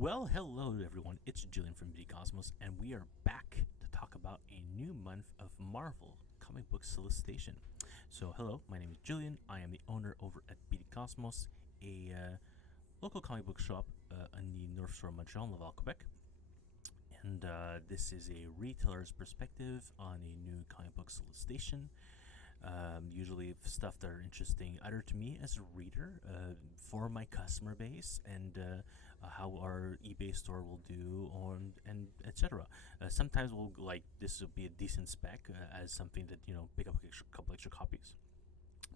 Well, hello everyone. It's Julian from BD Cosmos, and we are back to talk about a new month of Marvel comic book solicitation. So, hello, my name is Julian. I am the owner over at BD Cosmos, a local comic book shop in the North Shore of Montreal, Laval, Quebec. And this is a retailer's perspective on a new comic book solicitation. Usually stuff that are interesting either to me as a reader, for my customer base, and how our eBay store will do, and etc. Sometimes we'll this will be a decent spec as something that pick up a couple extra copies.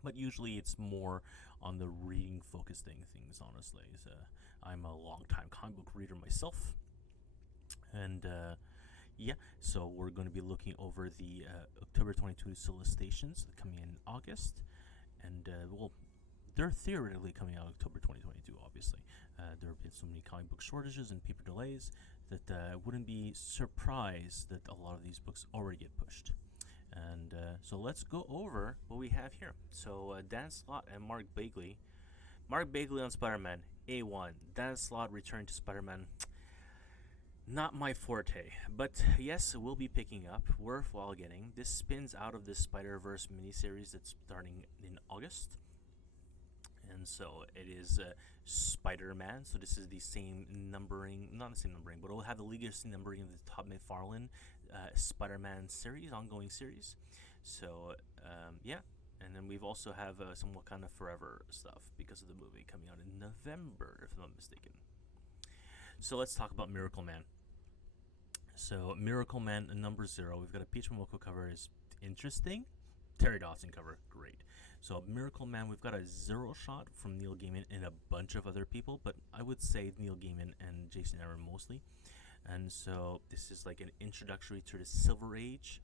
But usually it's more on the reading focused things, honestly. So, I'm a long time comic book reader myself. And so we're going to be looking over the October 22 solicitations coming in August. And, they're theoretically coming out October 2022, obviously. There have been so many comic book shortages and paper delays that I wouldn't be surprised that a lot of these books already get pushed. And so let's go over what we have here. So Dan Slott and Mark Bagley. Mark Bagley on Spider-Man, A1. Dan Slott returned to Spider-Man. Not my forte, but yes, we'll be picking up. Worthwhile getting. This spins out of this Spider-Verse miniseries that's starting in August. And so it is Spider-Man. So this is the same numbering, not the same numbering, but it'll have the legacy numbering of the Todd McFarlane Spider-Man series, ongoing series. So yeah, and then we've also have some Wakanda Forever stuff because of the movie coming out in November, if I'm not mistaken. So let's talk about Miracle Man. So Miracle Man number 0. We've got a Peach Momoko cover, is interesting. Terry Dodson cover, great. So Miracle Man, we've got a 0 shot from Neil Gaiman and a bunch of other people, but I would say Neil Gaiman and Jason Aaron mostly. And so this is like an introductory to the Silver Age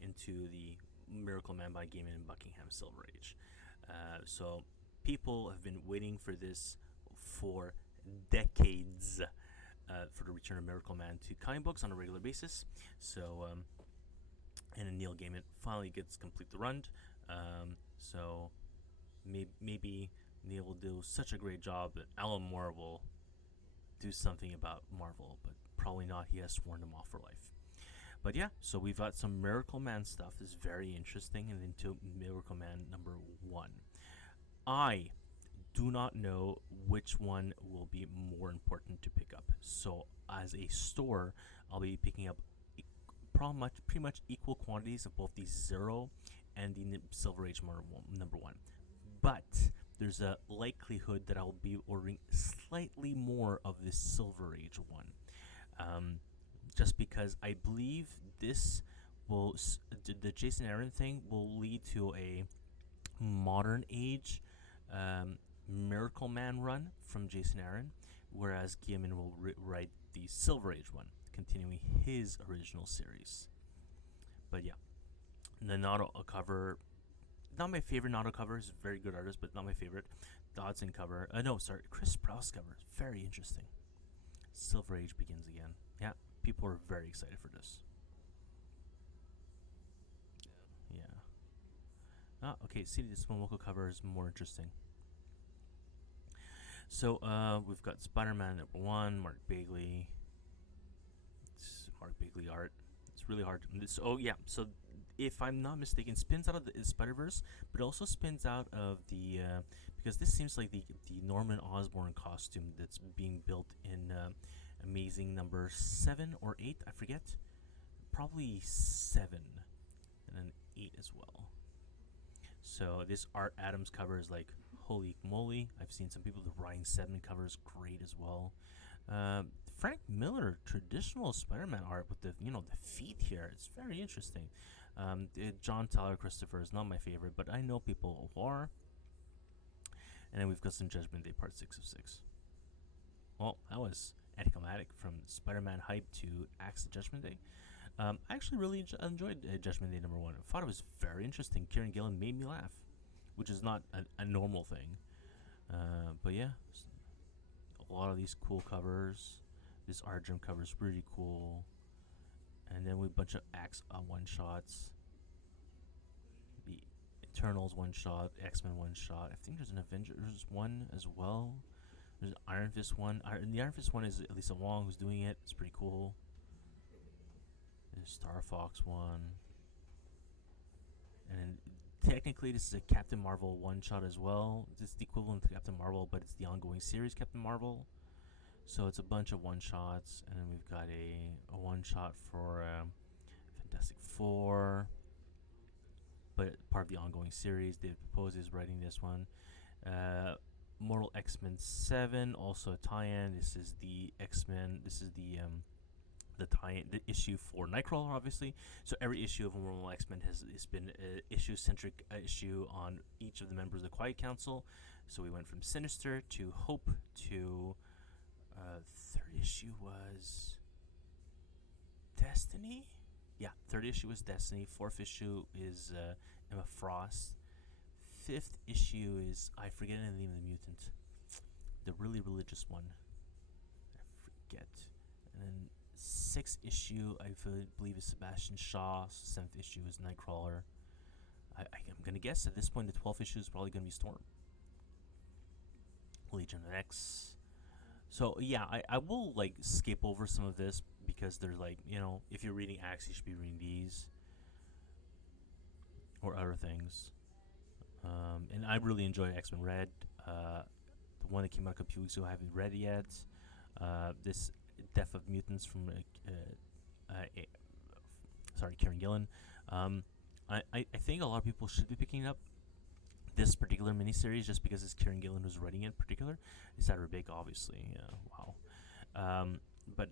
into the Miracle Man by Gaiman and Buckingham Silver Age. So people have been waiting for this for decades, for the return of Miracle Man to comic books on a regular basis. So and then Neil Gaiman finally gets complete the run. So maybe Neil will do such a great job that Alan Moore will do something about Marvel, but probably not. He has sworn them off for life. But yeah, so we've got some Miracle Man stuff that's very interesting, and into Miracle Man number 1. I do not know which one will be more important to pick up. So as a store, I'll be picking up pretty much equal quantities of both the 0 and the Silver Age number 1. But there's a likelihood that I'll be ordering slightly more of this Silver Age one. Just because I believe this will, the Jason Aaron thing will lead to a modern age Miracle Man run from Jason Aaron, whereas Gaiman will write the Silver Age one, continuing his original series. But yeah, the Nato cover, not my favorite Nato cover. Is a very good artist, but not my favorite. Dodson cover, Chris Sprouse cover, very interesting. Silver Age begins again. Yeah, people are very excited for this. Yeah. Okay, see, this Momoko cover is more interesting. So we've got Spider-Man number 1, Mark Bagley. It's Mark Bagley art. It's really hard. So if I'm not mistaken, spins out of the Spider-Verse, but also spins out of the because this seems like the Norman Osborn costume that's being built in Amazing number 7 or 8, I forget. Probably 7, and then 8 as well. So this Art Adams cover is like, holy moly. I've seen some people, the Ryan Sedman cover is great as well. Frank Miller, traditional Spider-Man art with the the feet here. It's very interesting. John Tyler Christopher is not my favorite, but I know people who are. And then we've got some Judgment Day Part 6 of 6. Well, that was anticlimactic from Spider-Man hype to Axe of Judgment Day. I actually really enjoyed Judgment Day number 1. I thought it was very interesting. Kieran Gillen made me laugh, which is not a normal thing. But yeah, a lot of these cool covers. This Art Gem cover is really cool. And then we have a bunch of Axe one-shots. The Eternals one-shot, X-Men one-shot. I think there's an Avengers one as well. There's an Iron Fist one. The Iron Fist one is Lisa Wong who's doing it. It's pretty cool. There's Star Fox one. And then technically this is a Captain Marvel one-shot as well. It's the equivalent to Captain Marvel, but it's the ongoing series Captain Marvel. So it's a bunch of one-shots. And then we've got a one-shot for Fantastic Four, but part of the ongoing series. David Pepose is writing this one. Mortal X-Men 7, also a tie-in. This is the X-Men. This is the tie-in, the issue for Nightcrawler, obviously. So every issue of Mortal X-Men has been an issue-centric issue on each of the members of the Quiet Council. So we went from Sinister to Hope to third issue was Destiny. Yeah, third issue was Destiny. Fourth issue is Emma Frost. Fifth issue is, I forget the name of the mutant, the really religious one. I forget. And then sixth issue, I believe, is Sebastian Shaw. Seventh issue is Nightcrawler. I'm gonna guess at this point the 12th issue is probably gonna be Storm. Legion of X. So yeah, I will like skip over some of this because they're like, if you're reading Axe, you should be reading these or other things. And I really enjoy X-Men Red. The one that came out a few weeks ago, I haven't read it yet. This Death of Mutants from Kieran Gillen. I think a lot of people should be picking up this particular miniseries just because it's Kieran Gillen who's writing it in particular. It's Sadler Bake, obviously. Wow. But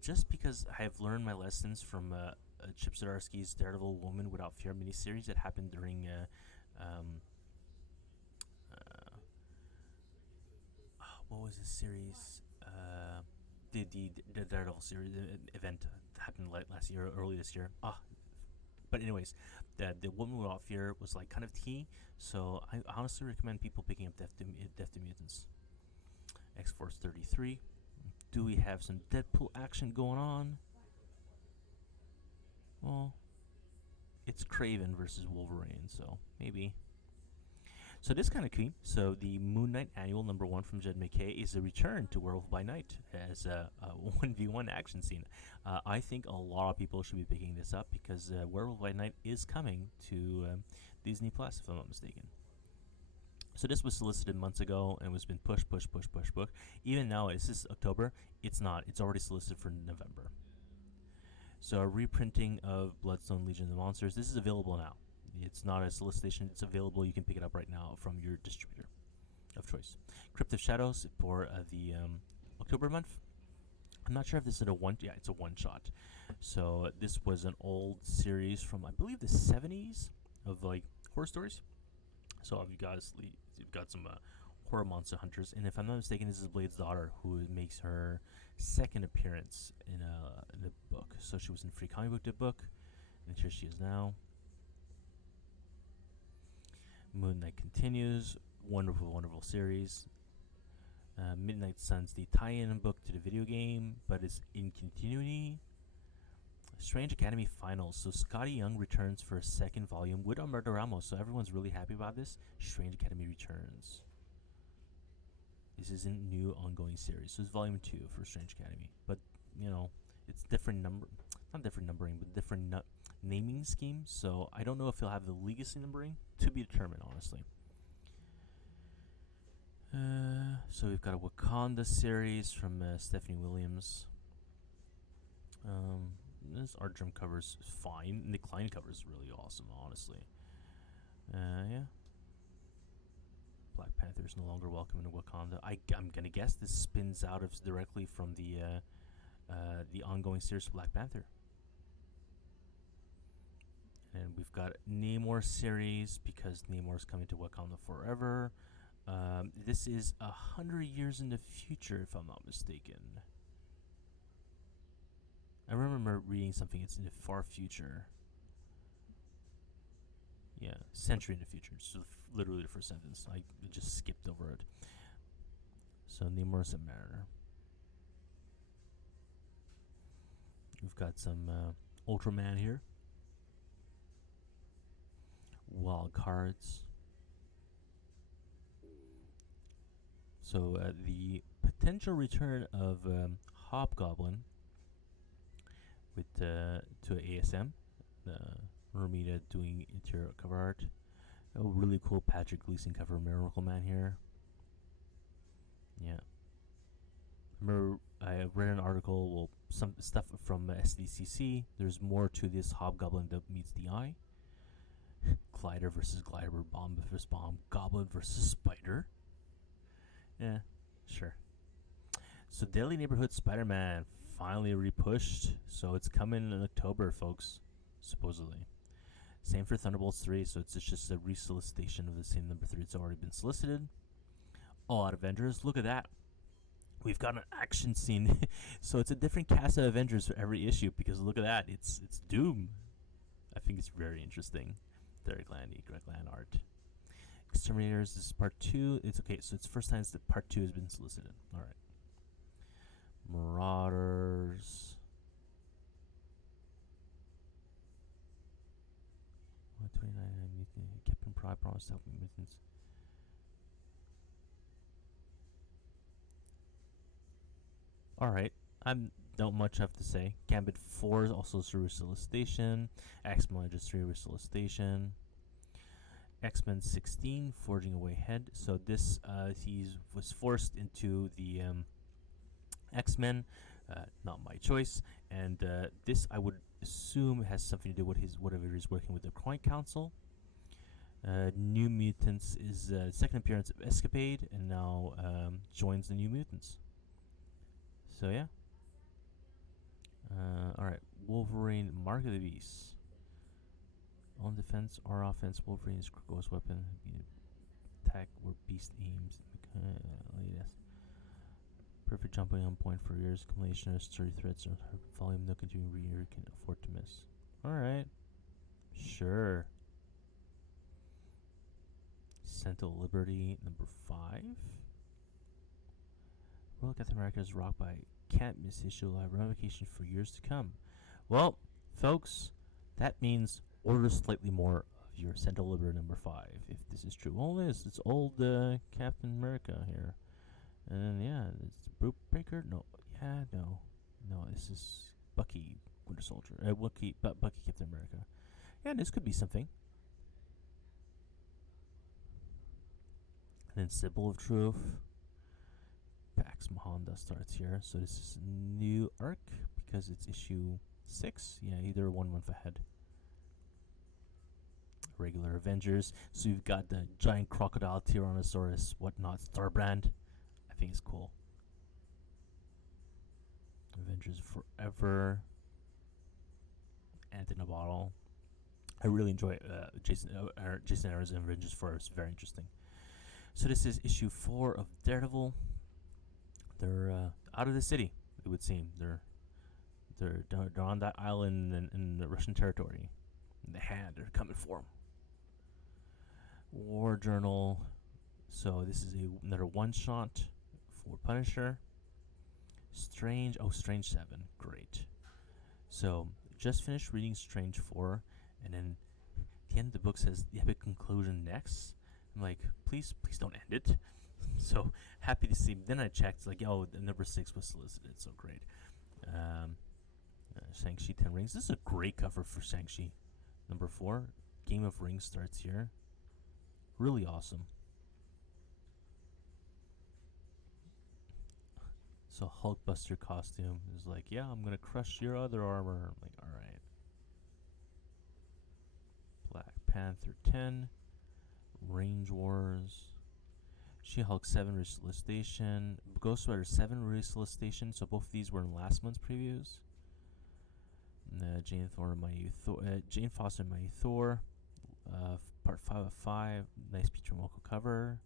just because I have learned my lessons from Chip Zdarsky's Daredevil Woman Without Fear miniseries that happened during what was this series? The Daredevil series event happened last year, early this year. But anyways, the Woman Without Fear was like kind of key. So I honestly recommend people picking up Death to Mutants. X-Force 33. Do we have some Deadpool action going on? Well, it's Kraven versus Wolverine, so maybe. So this kind of key. So the Moon Knight Annual #1 from Jed McKay is a return to Werewolf by Night as a 1v1 action scene. I think a lot of people should be picking this up because Werewolf by Night is coming to Disney Plus, if I'm not mistaken. So this was solicited months ago and was been pushed. Even now, this is October. It's not. It's already solicited for November. So a reprinting of Bloodstone Legion of the Monsters. This is available now. It's not a solicitation. It's available. You can pick it up right now from your distributor of choice. Crypt of Shadows for the October month. I'm not sure if this is a one. Yeah, it's a one-shot. So this was an old series from, I believe, the 70s of like horror stories. So you've got some horror monster hunters, and if I'm not mistaken, this is Blade's daughter who makes her second appearance in the book. So she was in Free Comic Book book, and here she is now. Moon Knight continues. Wonderful, wonderful series. Midnight Suns, the tie-in book to the video game, but it's in continuity. Strange Academy Finals. So Scotty Young returns for a second volume with Alberto Ramos. So everyone's really happy about this. Strange Academy returns. This is a new ongoing series. So it's volume 2 for Strange Academy. But, it's different not different numbering, but different naming scheme. So I don't know if he'll have the legacy numbering to be determined, honestly. So we've got a Wakanda series from Stephanie Williams. This art drum cover is fine. Nick Klein cover is really awesome, honestly. Yeah. Black Panther is no longer welcome in Wakanda. I'm gonna guess this spins out of directly from the ongoing series Black Panther. And we've got Namor series because Namor's coming to Wakanda forever. This is 100 years in the future, if I'm not mistaken. I remember reading something. It's in the far future. Yeah, century in the future. So literally the first sentence. I just skipped over it. So Namor is a mariner. We've got some Ultraman here. Wild cards. So the potential return of Hobgoblin with to ASM, Romita doing interior cover art. Oh, really cool Patrick Gleason cover Miracle Man here. Yeah. Remember, I read an article, well, some stuff from SDCC. There's more to this Hobgoblin that meets the eye. Glider versus glider, bomb versus bomb, goblin versus spider. Yeah, sure. So Daily Neighborhood Spider-Man finally repushed. So it's coming in October, folks, supposedly. Same for Thunderbolts 3, so it's just a resolicitation of the same number 3 that's already been solicited. All Out Avengers, look at that. We've got an action scene. So it's a different cast of Avengers for every issue, because look at that. It's Doom. I think it's very interesting. Greg Land art. Exterminators, this is part 2. It's okay, so it's first time that part 2 has been solicited. Alright. Marauders. 129 Captain Pride promised to help me mutants. Alright. I don't much have to say. Gambit 4 is also through solicitation. X-Men Legends 3 solicitation. X-Men 16, Forging a Way Ahead. So this, he was forced into the X-Men, not my choice. And this, I would assume, has something to do with his whatever he's working with the Coin Council. New Mutants is second appearance of Escapade, and now joins the New Mutants. So yeah. Alright, Wolverine, Mark of the Beast. On defense or offense, Wolverine's ghost weapon attack where Beast aims. Perfect jumping on point for years. Accumulation of sturdy threats or volume no continuing reader can afford to miss. Alright. Sure. Sentinel Liberty number 5. World Captain America is rocked by can't miss issue live ramification for years to come. Well, folks, that means order slightly more of your Sentinel Liberty number 5 if this is true. Well, it's old Captain America here. And then, yeah, it's Brute Breaker. No, this is Bucky Winter Soldier. Bucky Captain America. Yeah, this could be something. And then Symbol of Truth. Pax Mahonda starts here. So this is a new arc because it's issue 6. Yeah, either 1 month ahead. Regular Avengers. So you've got the giant crocodile, Tyrannosaurus, whatnot, Starbrand. I think it's cool. Avengers Forever. Ant in a Bottle. I really enjoy Jason Aaron's Avengers Forever. It's very interesting. So this is issue 4 of Daredevil. They're out of the city, it would seem. They're on that island in the Russian territory. They're coming for them. War Journal. So this is another one shot for Punisher. Strange 7. Great. So just finished reading Strange 4, and then the end of the book says the epic conclusion next. I'm like, please don't end it. So happy to see. Then I checked, like, oh, the number 6 was solicited. So great. Shang-Chi 10 Rings. This is a great cover for Shang-Chi. Number 4, Game of Rings starts here. Really awesome. So Hulkbuster costume is like, yeah, I'm gonna crush your other armor. I'm like, all right. Black Panther 10, Range Wars, She-Hulk 7 resolicitation, Ghost Rider 7 resolicitation. So both of these were in last month's previews. Jane Foster, Mighty Thor, part 5 of 5. Nice Peter Moko cover.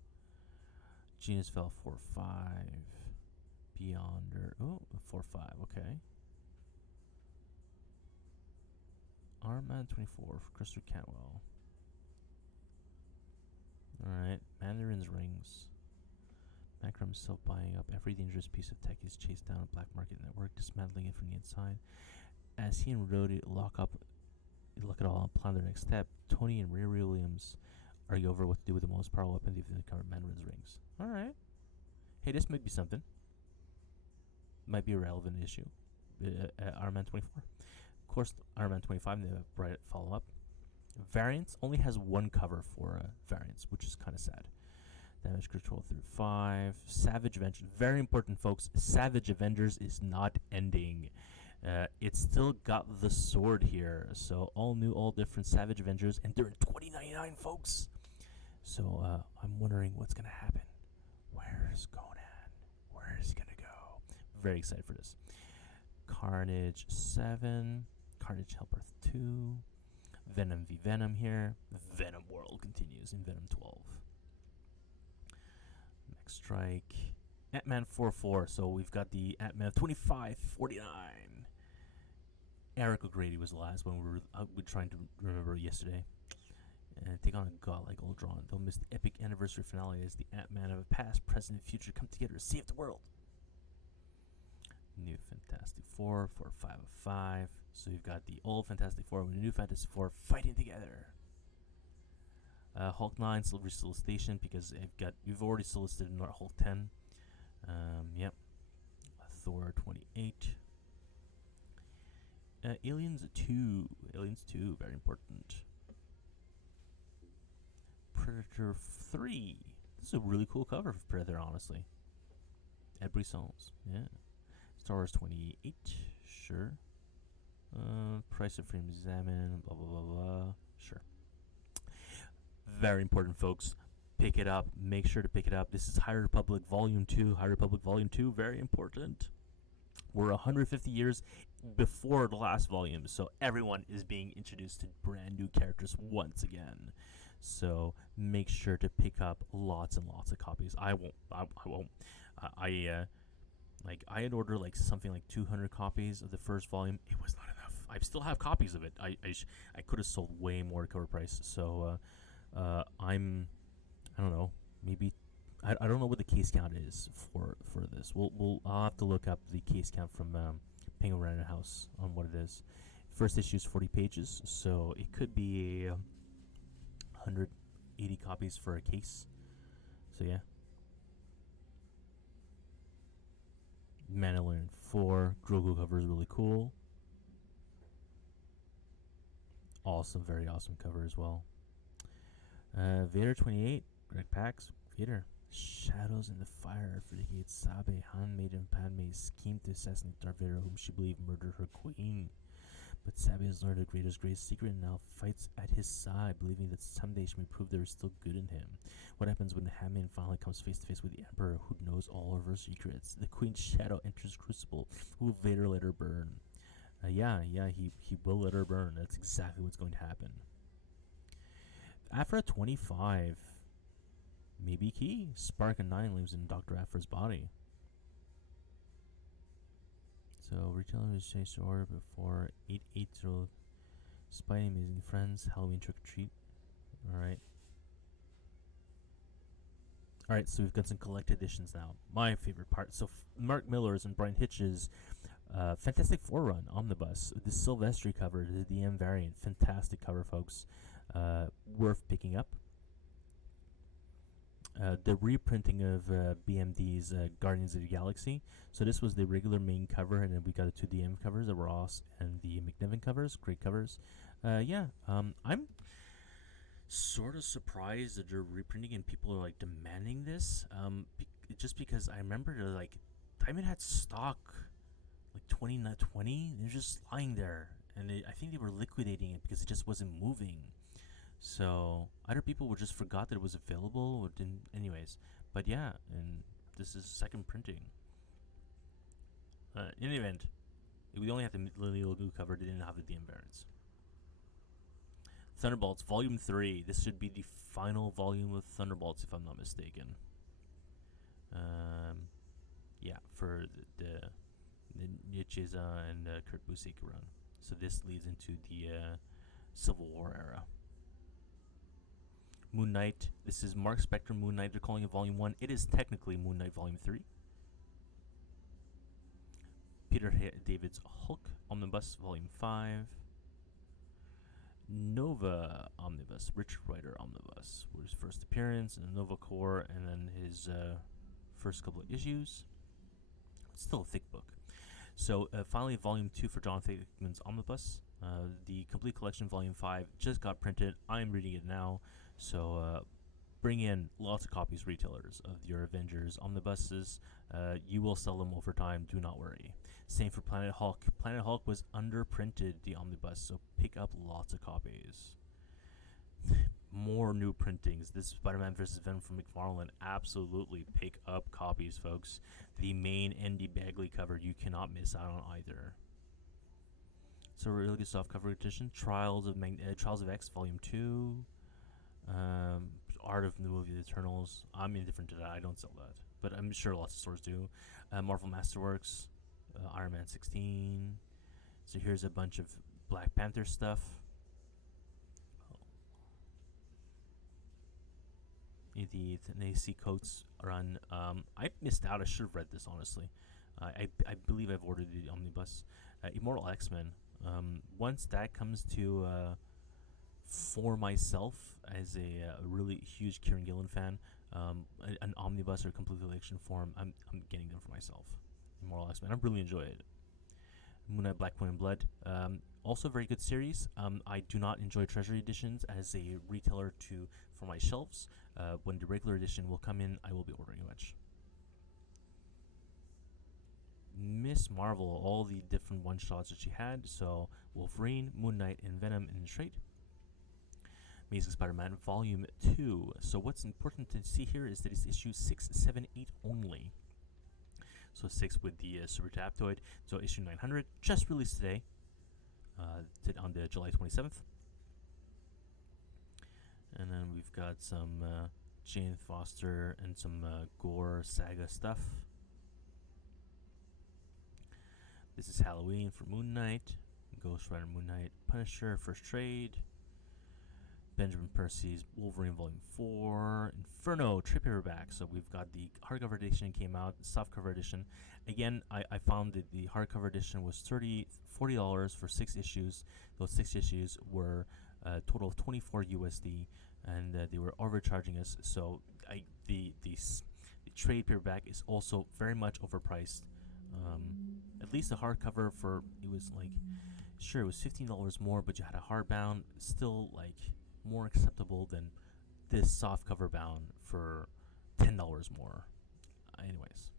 Genus Fell 4-5. Beyonder. Oh, 4-5. Okay. Iron Man 24 for Christopher Cantwell. Alright. Mandarin's Rings. Macron himself buying up every dangerous piece of tech he's chased down a black market network, dismantling it from the inside. As he and Rhodey look it all and plan their next step, Tony and Riri Williams argue over what to do with the most powerful weapon they've uncovered, Mandarin's Rings. Alright. hey, this might be something. Might be a relevant issue. Iron Man 24. Of course, Iron Man 25, the bright follow-up. Variants only has one cover for Variants, which is kind of sad. Damage Control through 5. Savage Avengers. Very important, folks. Savage Avengers is not ending. It's still got the sword here. So all new, all different Savage Avengers. And they're in $20.99, folks. So I'm wondering what's going to happen. Where's Conan? Where is he going to go? Very excited for this. Carnage 7. Carnage Helper 2. Venom v Venom here. Venom World continues in Venom 12. Next strike. Ant-Man 4-4. So we've got the Ant-Man 2549. Eric O'Grady was the last one we were trying to remember yesterday. And take on a god like Ultron. They'll miss the epic anniversary finale as the Ant-Man of the past, present, and future come together to save the world. New Fantastic Four, 4, 5 of 5. So you've got the old Fantastic Four and the new Fantastic Four fighting together. Hulk 9 solicitation because you've already solicited Hulk 10. Yep. Thor 28. Aliens 2. Aliens 2, very important. Predator 3. This is a really cool cover for Predator, honestly. Ed Brissons, yeah. Star Wars 28, sure. Price of Freedom Examine, blah, blah, blah, blah. Sure. Very important, folks. Pick it up. Make sure to pick it up. This is High Republic Volume 2. High Republic Volume 2, very important. We're 150 years before the last volume, so everyone is being introduced to brand new characters once again. So make sure to pick up lots and lots of copies. I won't. I had ordered something like 200 copies of the first volume. It was not enough. I still have copies of it. I could have sold way more cover price. So I don't know. Maybe I don't know what the case count is for this. I'll have to look up the case count from Penguin Random House on what it is. First issue is 40 pages, so it could be 180 copies for a case. So yeah. Mandalorian 4 Grogu cover is really cool. Awesome, very awesome cover as well. Vader 28, Greg Pax, Vader. Shadows in the fire fortificates Sabe, handmaiden Padme's scheme to assassinate Darth Vader, whom she believed murdered her queen. But Sabe has learned Vader's great secret and now fights at his side, believing that someday she may prove there is still good in him. What happens when the handmaiden finally comes face to face with the Emperor, who knows all of her secrets? The Queen's shadow enters Crucible. Will Vader let her burn? He will let her burn. That's exactly what's going to happen. Afra 25 may be key. Spark and 9 lives in Dr. Afra's body. So, retailers chase order before 8/8 Spidey Amazing Friends, Halloween Trick or Treat. Alright, so we've got some collected editions now. My favorite part. So, Mark Miller's and Brian Hitch's Fantastic Four run, Omnibus. The Silvestri cover, the DM variant. Fantastic cover, folks. Worth picking up. The reprinting of BMD's Guardians of the Galaxy. So this was the regular main cover, and then we got the 2 DM covers, the Ross and the McNiven covers. Great covers. I'm sort of surprised that they're reprinting and people are demanding this. Just because I remember Diamond had stock 2020. They're just lying there, and I think they were liquidating it because it just wasn't moving. So other people would just forgot that it was available or didn't. Anyways, but yeah, and this is second printing. In any event, we only have the Lily Lagoon cover. They didn't have the DM variants. Thunderbolts Volume 3. This should be the final volume of Thunderbolts, if I'm not mistaken. For the Nietzscheza and Kurt Busiek run. So this leads into the Civil War era. Moon Knight. This is Mark Spector Moon Knight. They're calling it Volume 1. It is technically Moon Knight Volume 3. Peter David's Hulk Omnibus Volume 5. Nova Omnibus, Richard Rider Omnibus, with his first appearance in the Nova Corps, and then his first couple of issues. It's still a thick book. So finally, Volume 2 for Jonathan Hickman's Omnibus. The complete collection, Volume 5, just got printed. I'm reading it now. So bring in lots of copies, retailers, of your Avengers omnibuses. You will sell them over time, do not worry. Same for Planet Hulk. Planet Hulk was underprinted, the omnibus, so pick up lots of copies. More new printings. This Spider-Man vs. Venom from McFarlane. Absolutely pick up copies, folks. The main Andy Bagley cover, you cannot miss out on either. So really good softcover edition. Trials of X Volume 2. Art of the Movie The Eternals. I'm indifferent to that. I don't sell that, but I'm sure lots of stores do. Marvel Masterworks. Iron Man 16. So here's a bunch of Black Panther stuff. The AC Coates run. I missed out. I should have read this, honestly. I believe I've ordered the omnibus. Immortal X-Men. Once that comes to for myself as a really huge Kieran Gillen fan, an omnibus or complete collection form, I'm getting them for myself. Immortal X-Men. I really enjoy it. Moon Knight, Black Point and Blood. Also a very good series. I do not enjoy Treasury editions as a retailer for my shelves. When the regular edition will come in, I will be ordering a bunch. Miss Marvel, all the different one-shots that she had. So Wolverine, Moon Knight, and Venom in the trade. Amazing Spider-Man Volume 2. So what's important to see here is that it's issues 6, 7, 8 only. So 6 with the Super Taptoid. So issue 900, just released today, on the July 27th. And then we've got some Jane Foster and some Gore Saga stuff. This is Halloween for Moon Knight, Ghost Rider Moon Knight, Punisher, First Trade, Benjamin Percy's Wolverine Volume 4, Inferno, trade paperback. So we've got the hardcover edition came out, softcover edition. Again, I found that the hardcover edition was $40 for 6 issues. Those 6 issues were a total of $24 USD, and they were overcharging us. So the trade paperback is also very much overpriced. At least the hardcover it was $15 more, but you had a hardbound, still more acceptable than this softcover bound for $10 more. Anyways,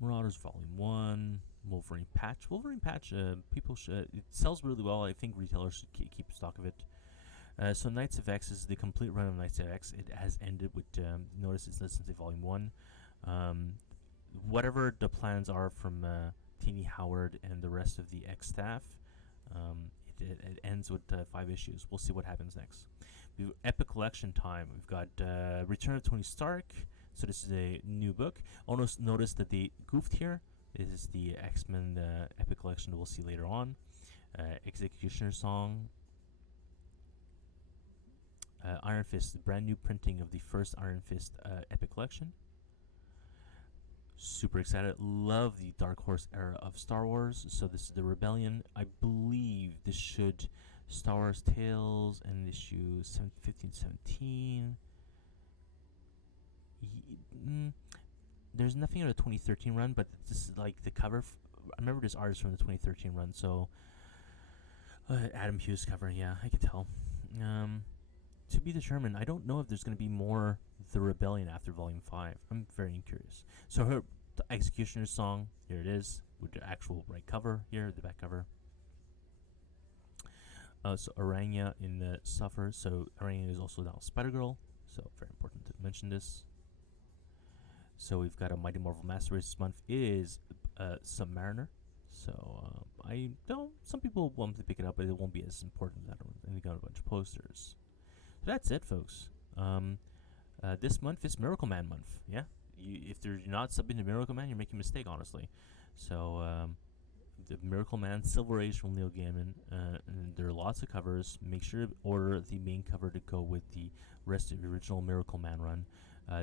Marauders Volume 1, Wolverine Patch. People should. It sells really well. I think retailers should keep stock of it. So Knights of X is the complete run of Knights of X. It has ended with, notice it's listed as Volume 1. Whatever the plans are from Teeny Howard and the rest of the X staff, it ends with 5 issues. We'll see what happens next. We have Epic Collection time. We've got Return of Tony Stark. So this is a new book. Almost notice that they goofed here. This is the X-Men Epic Collection that we'll see later on. Executioner's Song. Iron Fist, the brand new printing of the first Iron Fist Epic Collection. Super excited. Love the Dark Horse era of Star Wars. So this is the Rebellion. I believe this should Star Wars Tales and issue 15, 17. There's nothing in the 2013 run, but this is the cover. I remember this artist from the 2013 run. So Adam Hughes cover. Yeah, I can tell. To be determined. I don't know if there's going to be more The Rebellion after Volume 5. I'm very curious. So her the Executioner's Song, here it is, with the actual right cover here, the back cover. So Aranya in the Suffer. So Aranya is also now Spider-Girl. So very important to mention this. So we've got a Mighty Marvel Master Race this month is Submariner. So some people want to pick it up, but it won't be as important as that one. And we got a bunch of posters. So that's it, folks. This month is Miracle Man month. Yeah, if you're not subbing to Miracle Man, you're making a mistake, honestly. So the Miracle Man Silver Age from Neil Gaiman, and there are lots of covers. Make sure to order the main cover to go with the rest of the original Miracle Man run.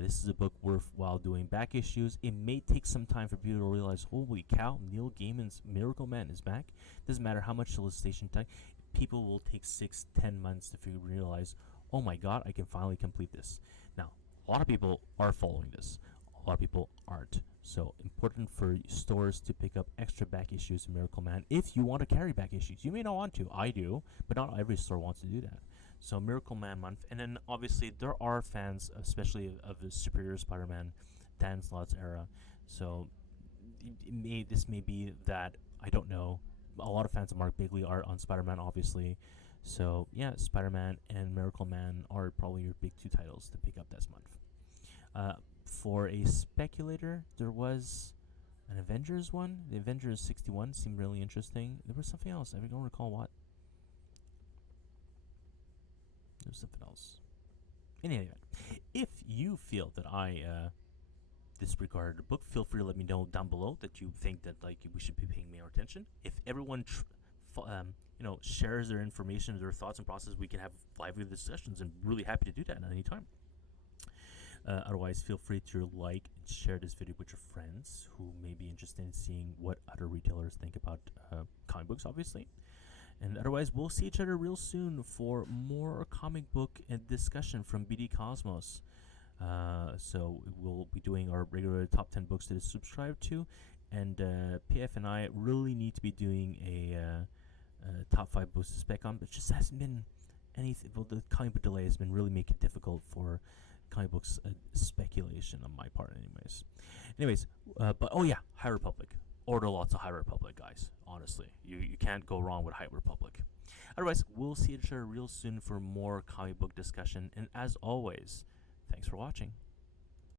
This is a book worthwhile doing. Back issues. It may take some time for people to realize, holy cow, Neil Gaiman's Miracle Man is back. Doesn't matter how much solicitation time. People will take 6-10 months to realize, oh my god, I can finally complete this. Now, a lot of people are following this. a lot of people aren't. So important for stores to pick up extra back issues of Miracle Man if you want to carry back issues. You may not want to. I do, but not every store wants to do that. So Miracle Man month, and then obviously there are fans, especially of the Superior Spider-Man, Dan Slott's era. So this may be that, I don't know. A lot of fans of Mark Bagley are on Spider-Man, obviously. So yeah, Spider-Man and Miracle Man are probably your big two titles to pick up this month. For a speculator, there was an Avengers one. The Avengers 61 seemed really interesting. There was something else. I don't recall what. There was something else. In any event, if you feel that I disregarded the book, feel free to let me know down below that you think that like we should be paying more attention. If everyone shares their information, their thoughts and process, we can have lively discussions, and really happy to do that at any time. Otherwise, feel free to like and share this video with your friends who may be interested in seeing what other retailers think about comic books, obviously. And otherwise, we'll see each other real soon for more comic book and discussion from BD Cosmos. So we'll be doing our regular top 10 books to subscribe to, and PF and I really need to be doing a top 5 books to spec on, but it just hasn't been anything. Well, the comic book delay has been really making it difficult for comic books speculation on my part, anyways. But oh yeah, High Republic. Order lots of High Republic, guys. Honestly, you can't go wrong with High Republic. Otherwise, we'll see each other real soon for more comic book discussion, and as always, thanks for watching.